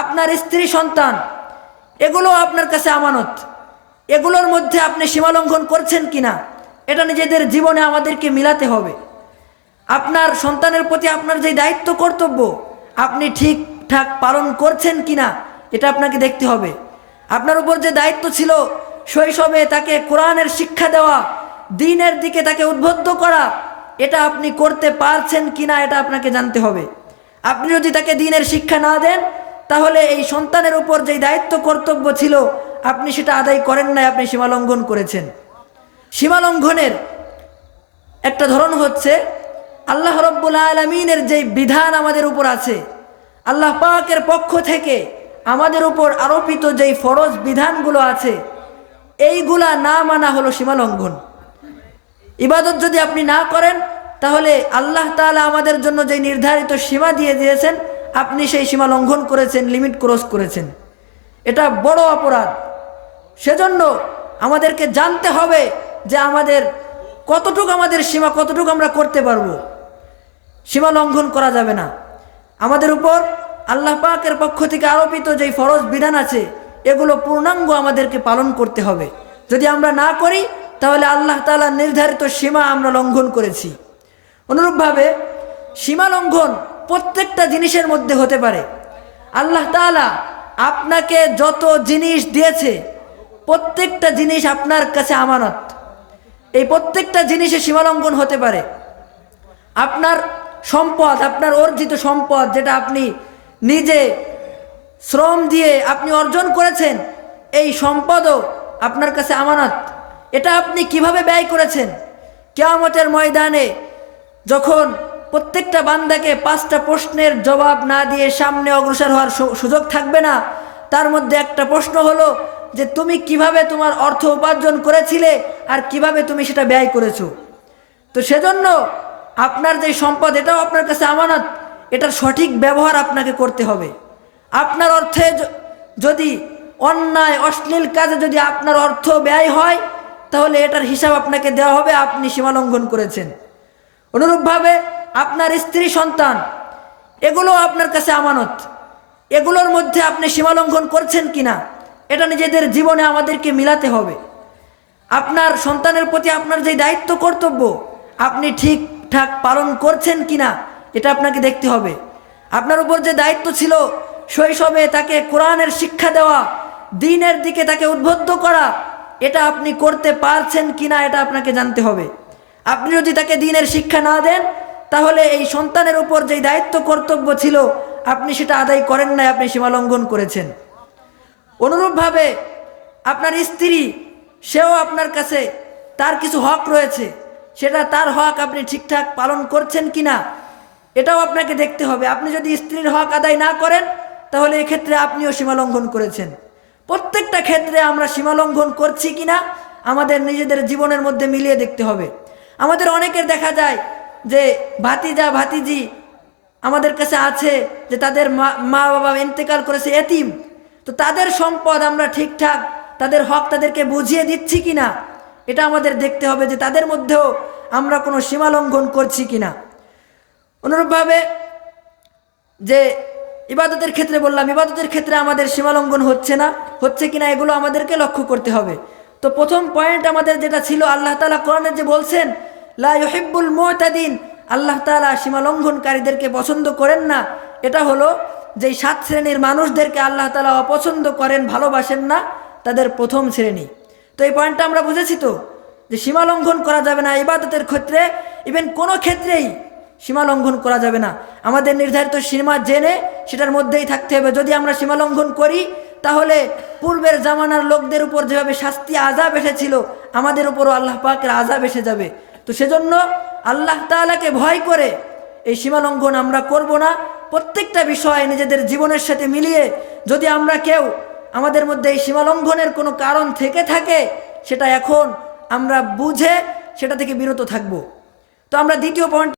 আপনার স্ত্রী সন্তান, এগুলো আপনার কাছে আমানত। এগুলোর মধ্যে আপনি সীমালঙ্ঘন করছেন কিনা, এটা নিজেদের জীবনে আমাদেরকে মিলাতে হবে। আপনার সন্তানের প্রতি আপনার যে দায়িত্ব কর্তব্য, আপনি ঠিকঠাক পালন করছেন কিনা, এটা আপনাকে দেখতে হবে। আপনার উপর যে দায়িত্ব ছিল, শৈশবে তাকে কোরআনের শিক্ষা দেওয়া, দিনের দিকে তাকে উদ্বুদ্ধ করা, এটা আপনি করতে পারছেন কিনা, এটা আপনাকে জানতে হবে। আপনি যদি তাকে দিনের শিক্ষা না দেন তাহলে এই সন্তানের উপর যেই দায়িত্ব কর্তব্য ছিল, আপনি সেটা আদায় করেন নাই, আপনি সীমালঙ্ঘন করেছেন। সীমালঙ্ঘনের একটা ধরন হচ্ছে, আল্লাহ রব্বুল আলমিনের যে বিধান আমাদের উপর আছে, আল্লাহ পাকের পক্ষ থেকে আমাদের উপর আরোপিত যেই ফরজ বিধানগুলো আছে, এইগুলা না মানা হলো সীমালঙ্ঘন। ইবাদত যদি আপনি না করেন, তাহলে আল্লাহ তাআলা আমাদের জন্য যে নির্ধারিত সীমা দিয়ে দিয়েছেন আপনি সেই সীমা লঙ্ঘন করেছেন লিমিট ক্রস করেছেন। এটা বড় অপরাধ। সেজন্য আমাদেরকে জানতে হবে যে আমাদের কতটুকু আমাদের সীমা, কতটুকু আমরা করতে পারব। সীমা লঙ্ঘন করা যাবে না। আমাদের উপর আল্লাহ পাকের পক্ষ থেকে আরোপিত যেই ফরজ বিধান আছে, এগুলো পূর্ণাঙ্গ আমাদেরকে পালন করতে হবে। যদি আমরা না করি, তাহলে আল্লাহ তাআলার নির্ধারিত সীমা আমরা লঙ্ঘন করেছি। অনুরূপভাবে সীমা লঙ্ঘন প্রত্যেকটা জিনিসের মধ্যে হতে পারে। আল্লাহ তাআলা আপনাকে যত জিনিস দিয়েছে, প্রত্যেকটা জিনিস আপনার কাছে আমানত। এই প্রত্যেকটা জিনিসে সীমালঙ্ঘন হতে পারে। আপনার সম্পদ, আপনার অর্জিত সম্পদ যেটা আপনি নিজে শ্রম দিয়ে আপনি অর্জন করেছেন, এই সম্পদও আপনার কাছে আমানত। এটা আপনি কীভাবে ব্যয় করেছেন? কেয়ামতের ময়দানে যখন প্রত্যেকটা বান্দাকে পাঁচটা প্রশ্নের জবাব না দিয়ে সামনে অগ্রসর হওয়ার সুযোগ থাকবে না। তার মধ্যে একটা প্রশ্ন হলো যে, তুমি কীভাবে তোমার অর্থ উপার্জন করেছিলে আর কীভাবে তুমি সেটা ব্যয় করেছ? তো সেজন্য আপনার যে সম্পদ, এটাও আপনার কাছে আমানত। এটার সঠিক ব্যবহার আপনাকে করতে হবে। আপনার অর্থে যদি অন্যায়, অশ্লীল কাজে যদি আপনার অর্থ ব্যয় হয়, তাহলে এটার হিসাব আপনাকে দেওয়া হবে, আপনি সীমালঙ্ঘন করেছেন। অনুরূপভাবে আপনার স্ত্রী সন্তান, এগুলো আপনার কাছে আমানত। এগুলোর মধ্যে আপনি সীমালঙ্ঘন করছেন কিনা, এটা নিজেদের জীবনে আমাদেরকে মিলাতে হবে। আপনার সন্তানের প্রতি আপনার যে দায়িত্ব, কর্তব্য, আপনি ঠিকঠাক পালন করছেন কিনা, এটা আপনাকে দেখতে হবে। আপনার উপর যে দায়িত্ব ছিল, শৈশবে তাকে কোরআনের শিক্ষা দেওয়া, দিনের দিকে তাকে উদ্বুদ্ধ করা, এটা আপনি করতে পারছেন কিনা, এটা আপনাকে জানতে হবে। আপনি যদি তাকে দিনের শিক্ষা না দেন তাহলে এই সন্তানের উপর যেই দায়িত্ব কর্তব্য ছিল, আপনি সেটা আদায় করেন নাই, আপনি সীমালঙ্ঘন করেছেন। অনুরূপভাবে আপনার স্ত্রী, সেও আপনার কাছে তার কিছু হক রয়েছে, সেটা তার হক আপনি ঠিকঠাক পালন করছেন কিনা, এটাও আপনাকে দেখতে হবে। আপনি যদি স্ত্রীর হক আদায় না করেন, তাহলে এক্ষেত্রে আপনিও সীমালঙ্ঘন করেছেন। প্রত্যেকটা ক্ষেত্রে আমরা সীমালঙ্ঘন করছি কিনা, আমাদের নিজেদের জীবনের মধ্যে মিলিয়ে দেখতে হবে। আমাদের অনেকের দেখা যায় যে ভাতিজা, ভাতিজি আমাদের কাছে আছে, যে তাদের মা মা বাবা ইন্তেকাল করেছে এতিম। তো তাদের সম্পদ আমরা ঠিকঠাক, তাদের হক তাদেরকে বুঝিয়ে দিচ্ছি কি না এটা আমাদের দেখতে হবে যে তাদের মধ্যেও আমরা কোনো সীমা লঙ্ঘন করছি কিনা। অনুরূপভাবে যে ইবাদতের ক্ষেত্রে বললাম, ইবাদতের ক্ষেত্রে আমাদের সীমালঙ্ঘন হচ্ছে না, হচ্ছে কিনা এগুলো আমাদেরকে লক্ষ্য করতে হবে। তো প্রথম পয়েন্ট আমাদের যেটা ছিল, আল্লাহ তালা কোরআনের যে বলছেন লা ইউহিব্বুল মুতাদিন। আল্লাহ তালা সীমালঙ্ঘনকারীদেরকে পছন্দ করেন না। এটা হলো যে সাত শ্রেণির মানুষদেরকে আল্লাহ তালা অপছন্দ করেন, ভালোবাসেন না, তাদের প্রথম শ্রেণি। তো এই পয়েন্টটা আমরা বুঝেছি তো, যে সীমালঙ্ঘন করা যাবে না ইবাদতের ক্ষেত্রে ইভেন কোনো ক্ষেত্রেই সীমা লঙ্ঘন করা যাবে না। আমাদের নির্ধারিত সীমা জেনে সেটার মধ্যেই থাকতে হবে। যদি আমরা সীমা লঙ্ঘন করি, তাহলে পূর্বের জামানার লোকদের উপর যেভাবে শাস্তি আজাব এসেছিল, আমাদের উপরও আল্লাহ পাকের আজাব এসে যাবে। তো সেজন্য আল্লাহ তালাকে ভয় করে এই সীমালঙ্ঘন আমরা করব না। প্রত্যেকটা বিষয় নিজেদের জীবনের সাথে মিলিয়ে যদি আমরা কেউ আমাদের মধ্যে এই সীমালঙ্ঘনের কোনো কারণ থেকে থাকে, সেটা এখন আমরা বুঝে সেটা থেকে বিরত থাকব। তো আমরা দ্বিতীয় পয়েন্ট